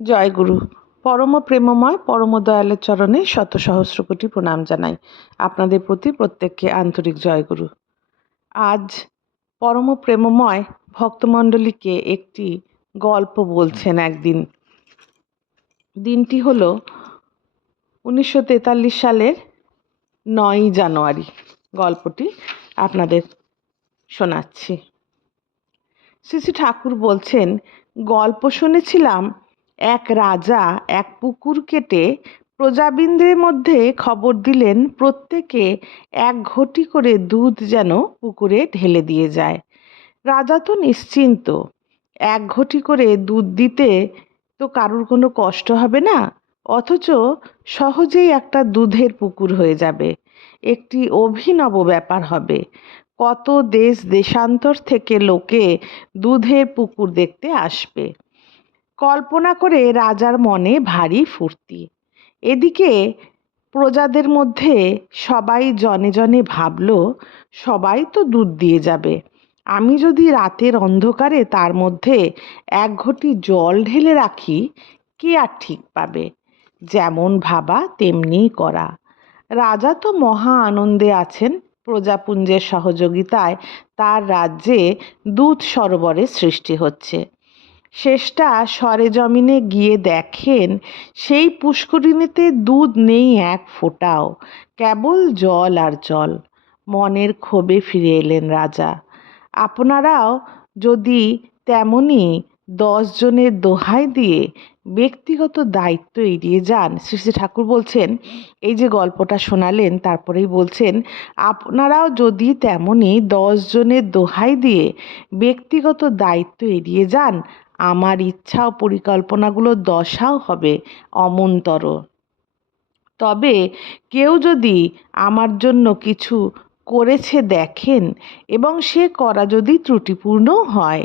জয়গুরু। পরম প্রেমময় পরম দয়ালের চরণে শত সহস্র কোটি প্রণাম জানাই। আপনাদের প্রতি প্রত্যেককে আন্তরিক জয়গুরু। আজ পরম প্রেমময় ভক্তমণ্ডলীকে একটি গল্প বলছেন একদিন। দিনটি হলো 1943 সালের 9ই জানুয়ারি। গল্পটি আপনাদের শোনাচ্ছি। শ্রী শ্রী ঠাকুর বলছেন, গল্প শুনেছিলাম এক রাজা এক পুকুর কেটে প্রজাবৃন্দের মধ্যে খবর দিলেন প্রত্যেকে এক ঘটি করে দুধ যেন পুকুরে ঢেলে দিয়ে যায়। রাজা তো নিশ্চিন্ত, এক ঘটি করে দুধ দিতে তো কারুর কোনো কষ্ট হবে না, অথচ সহজেই একটা দুধের পুকুর হয়ে যাবে। একটি অভিনব ব্যাপার হবে। কত দেশ দেশান্তর থেকে লোকে দুধের পুকুর দেখতে আসবে। কল্পনা করে রাজার মনে ভারী ফুর্তি। এদিকে প্রজাদের মধ্যে সবাই জনে জনে ভাবল, সবাই তো দুধ দিয়ে যাবে, আমি যদি রাতের অন্ধকারে তার মধ্যে এক ঘটি জল ঢেলে রাখি, কে আর ঠিক পাবে? যেমন ভাবা তেমনি করা। রাজা তো মহা আনন্দে আছেন। প্রজাপুঞ্জের সহযোগিতায় তার রাজ্যে দুধ সরোবরের সৃষ্টি হচ্ছে। শেষটা সরেজমিনে গিয়ে দেখেন, সেই পুষ্করিণীতে দুধ নেই এক ফোঁটাও, কেবল জল আর জল। মনের ক্ষোভে ফিরে এলেন রাজা। আপনারাও যদি তেমনি 10 জনের দোহাই দিয়ে ব্যক্তিগত দায়িত্ব এড়িয়ে যান। শ্রী শ্রী ঠাকুর বলছেন, এই যে গল্পটা শোনালেন তারপরেই বলছেন, আপনারাও যদি তেমনি 10 জনের দোহাই দিয়ে ব্যক্তিগত দায়িত্ব এড়িয়ে যান, আমার ইচ্ছা ও পরিকল্পনাগুলো দশাও হবে অমন্তর। তবে কেউ যদি আমার জন্য কিছু করেছে দেখেন এবং সে করা যদি ত্রুটিপূর্ণ হয়,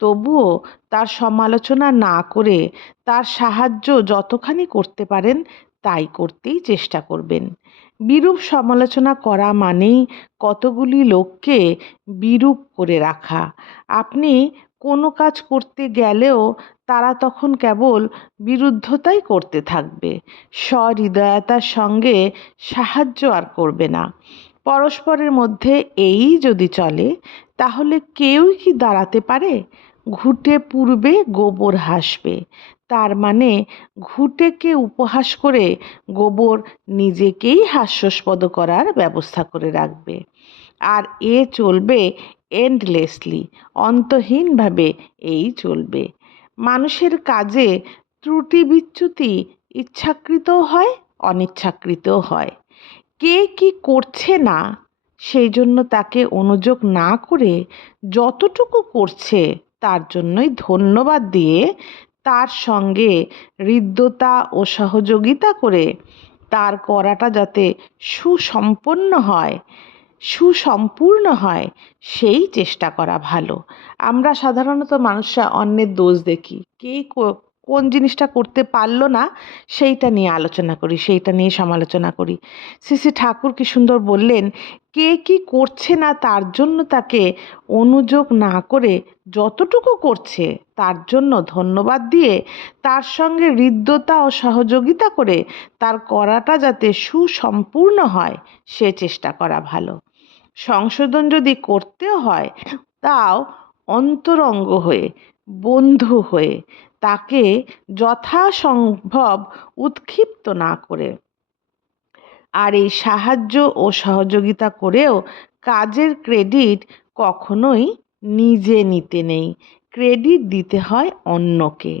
তবুও তার সমালোচনা না করে তার সাহায্য যতখানি করতে পারেন তাই করতেই চেষ্টা করবেন। বিরূপ সমালোচনা করা মানেই কতগুলি লোককে বিরূপ করে রাখা। আপনি কোনো কাজ করতে গেলেও তারা তখন কেবল বিরুদ্ধতাই করতে থাকবে, সহৃদয়তার সঙ্গে সাহায্য আর করবে না। পরস্পরের মধ্যে এই যদি চলে, তাহলে কেউই কি দাঁড়াতে পারে? ঘুঁটে পুড়বে, গোবর হাসবে। তার মানে ঘুঁটেকে উপহাস করে গোবর নিজেকেই হাস্যাস্পদ করার ব্যবস্থা করে রাখবে। আর এ চলবে এন্ডলেসলি, অন্তহীনভাবে এই চলবে। মানুষের কাজে ত্রুটি বিচ্যুতি ইচ্ছাকৃতও হয়, অনিচ্ছাকৃতও হয়। কে কি করছে না সেই জন্য তাকে অনুযোগ না করে যতটুকু করছে তার জন্যই ধন্যবাদ দিয়ে তার সঙ্গে হৃদ্যতা ও সহযোগিতা করে তার করাটা যাতে সুসম্পূর্ণ হয় সেই চেষ্টা করা ভালো। আমরা সাধারণত মানুষরা অন্যের দোষ দেখি, কে কোন জিনিসটা করতে পারলো না সেইটা নিয়ে আলোচনা করি, সেইটা নিয়ে সমালোচনা করি। শ্রী শ্রী ঠাকুর কি সুন্দর বললেন, কে কি করছে না তার জন্য তাকে অনুযোগ না করে যতটুকু করছে তার জন্য ধন্যবাদ দিয়ে তার সঙ্গে হৃদ্যতা ও সহযোগিতা করে তার করাটা যাতে সুসম্পূর্ণ হয় সে চেষ্টা করা ভালো। সংশোধন যদি করতেও হয়, তাও অন্তরঙ্গ হয়ে, বন্ধু হয়ে, তাকে যথাসম্ভব উৎক্ষিপ্ত না করে। আর এই সাহায্য ও সহযোগিতা করেও কাজের ক্রেডিট কখনোই নিজে নিতে নেই, ক্রেডিট দিতে হয় অন্যকে।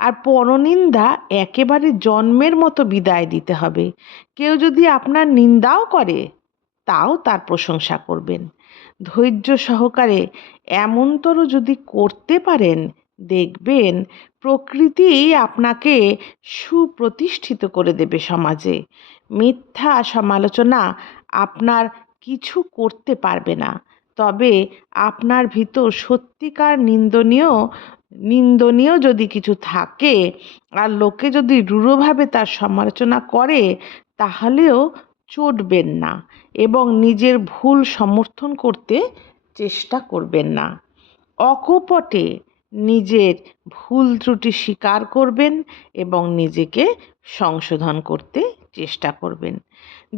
আর পরনিন্দা একেবারে জন্মের মতো বিদায় দিতে হবে। কেউ যদি আপনার নিন্দাও করে, তাও তার প্রশংসা করবেন। ধৈর্য সহকারে এমনতর যদি করতে পারেন, দেখবেন প্রকৃতি আপনাকে সুপ্রতিষ্ঠিত করে দেবে সমাজে। মিথ্যা সমালোচনা আপনার কিছু করতে পারবে না। তবে আপনার ভিতর সত্যিকার নিন্দনীয় যদি কিছু থাকে আর লোকে যদি রূঢ়ভাবে তার সমালোচনা করে, তাহলেও চটবেন না এবং নিজের ভুল সমর্থন করতে চেষ্টা করবেন না। অকপটে নিজের ভুল ত্রুটি স্বীকার করবেন এবং নিজেকে সংশোধন করতে চেষ্টা করবেন।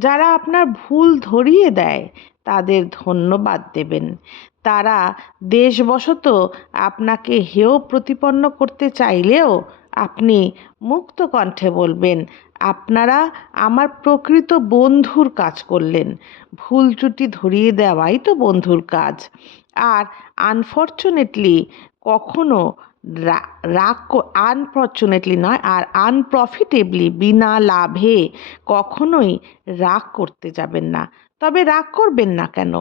যারা আপনার ভুল ধরিয়ে দেয় তাদের ধন্যবাদ দেবেন। তারা দেশবশত আপনাকে হেয় প্রতিপন্ন করতে চাইলেও আপনি মুক্ত কণ্ঠে বলবেন, আপনারা আমার প্রকৃত বন্ধুর কাজ করলেন। ভুল ত্রুটি ধরিয়ে দেওয়াই তো বন্ধুর কাজ। আর আনফর্চুনেটলি কখনো আনফর্চুনেটলি নয়, আর আনপ্রফিটেবলি, বিনা লাভে কখনোই রাগ করতে যাবেন না। তবে রাগ করবেন না কেন,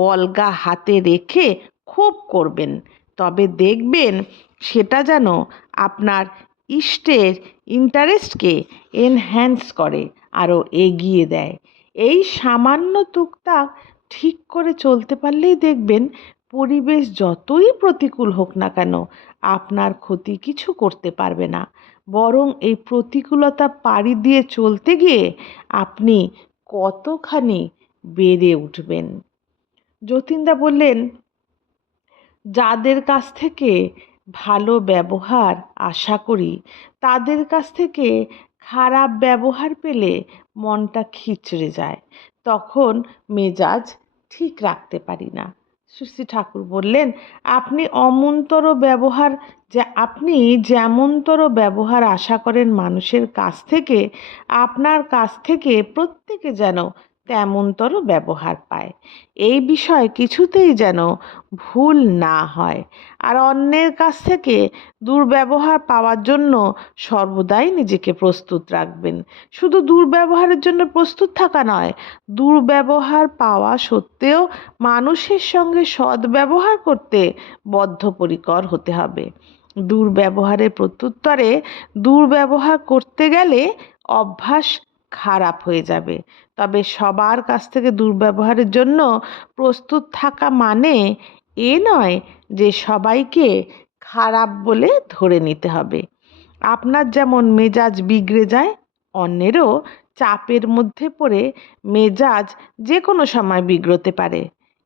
বলগা হাতে রেখে খুব করবেন, তবে দেখবেন সেটা যেন আপনার ইষ্টের ইন্টারেস্টকে এনহ্যান্স করে, আরও এগিয়ে দেয়। এই সামান্য টুকটাক ঠিক করে চলতে পারলেই দেখবেন পরিবেশ যতই প্রতিকূল হোক না কেন আপনার ক্ষতি কিছু করতে পারবে না, বরং এই প্রতিকূলতা পাড়ি দিয়ে চলতে গিয়ে আপনি কতখানি বেড়ে উঠবেন। যতীনদা বললেন, যাদের কাছ থেকে ভালো ব্যবহার আশা করি তাদের কাছ থেকে খারাপ ব্যবহার পেলে মনটা খিচড়ে যায়, তখন মেজাজ ঠিক রাখতে পারি না। শ্রী ঠাকুর বললেন, আপনি যেমনতর ব্যবহার আশা করেন মানুষের কাছ থেকে, আপনার কাছ থেকে প্রত্যেকে যেন তেমনতর ব্যবহার পায়। এই বিষয়ে কিছুতেই যেন ভুল না হয়। আর অন্যের কাছ থেকে দুর্ব্যবহার পাওয়ার জন্য সর্বদাই নিজেকে প্রস্তুত রাখবেন। শুধু দুর্ব্যবহারের জন্য প্রস্তুত থাকা নয়, দুর্ব্যবহার পাওয়া সত্ত্বেও মানুষের সঙ্গে সদ্ব্যবহার করতে বদ্ধপরিকর হতে হবে। দুর্ব্যবহারের প্রত্যুত্তরে দুর্ব্যবহার করতে গেলে অভ্যাস খারাপ হয়ে যাবে। তবে সবার কাছ থেকে দুর্ব্যবহারের জন্য প্রস্তুত থাকা মানে এ নয় যে সবাইকে খারাপ বলে ধরে নিতে হবে। আপনার যেমন মেজাজ বিগড়ে যায়, অন্যেরও চাপের মধ্যে পড়ে মেজাজ যে কোনো সময় বিগড়তে পারে,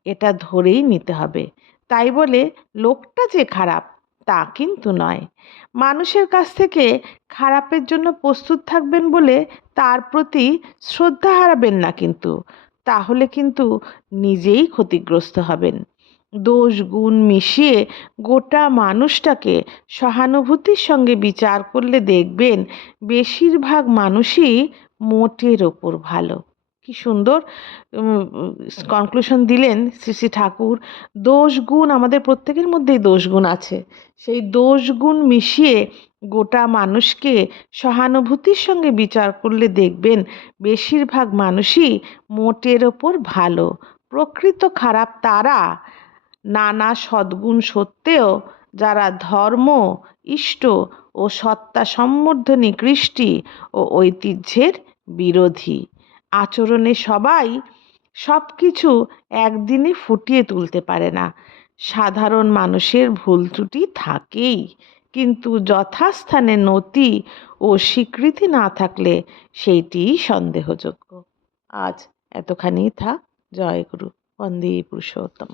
এটা ধরেই নিতে হবে। তাই বলে লোকটা যে খারাপ তা কিন্তু নয়। মানুষের কাছ থেকে খারাপের জন্য প্রস্তুত থাকবেন বলে তার প্রতি শ্রদ্ধা হারাবেন না কিন্তু, তাহলে কিন্তু নিজেই ক্ষতিগ্রস্ত হবেন। দোষ গুণ মিশিয়ে গোটা মানুষটাকে সহানুভূতির সঙ্গে বিচার করলে দেখবেন বেশিরভাগ মানুষই মোটের ওপর ভালো। কি সুন্দর কনক্লুশন দিলেন শ্রী ঠাকুর। দোষ গুণ আমাদের প্রত্যেকের মধ্যেই দোষ গুণ আছে, সেই দোষ গুণ মিশিয়ে গোটা মানুষকে সহানুভূতির সঙ্গে বিচার করলে দেখবেন বেশিরভাগ মানুষই মোটের ওপর ভালো। প্রকৃত খারাপ তারা, নানা সদ্গুণ সত্ত্বেও যারা ধর্ম, ইষ্ট ও সত্তা সম্বর্ধনী কৃষ্টি ও ঐতিহ্যের বিরোধী। আচরণে সবাই সব কিছু একদিনে ফুটিয়ে তুলতে পারে না। সাধারণ মানুষের ভুল ত্রুটি থাকেই, কিন্তু যথাস্থানে নতি ও স্বীকৃতি না থাকলে সেইটিই সন্দেহযোগ্য। আজ এতখানি থাক। জয় গুরু। বন্দে পুরুষোত্তম।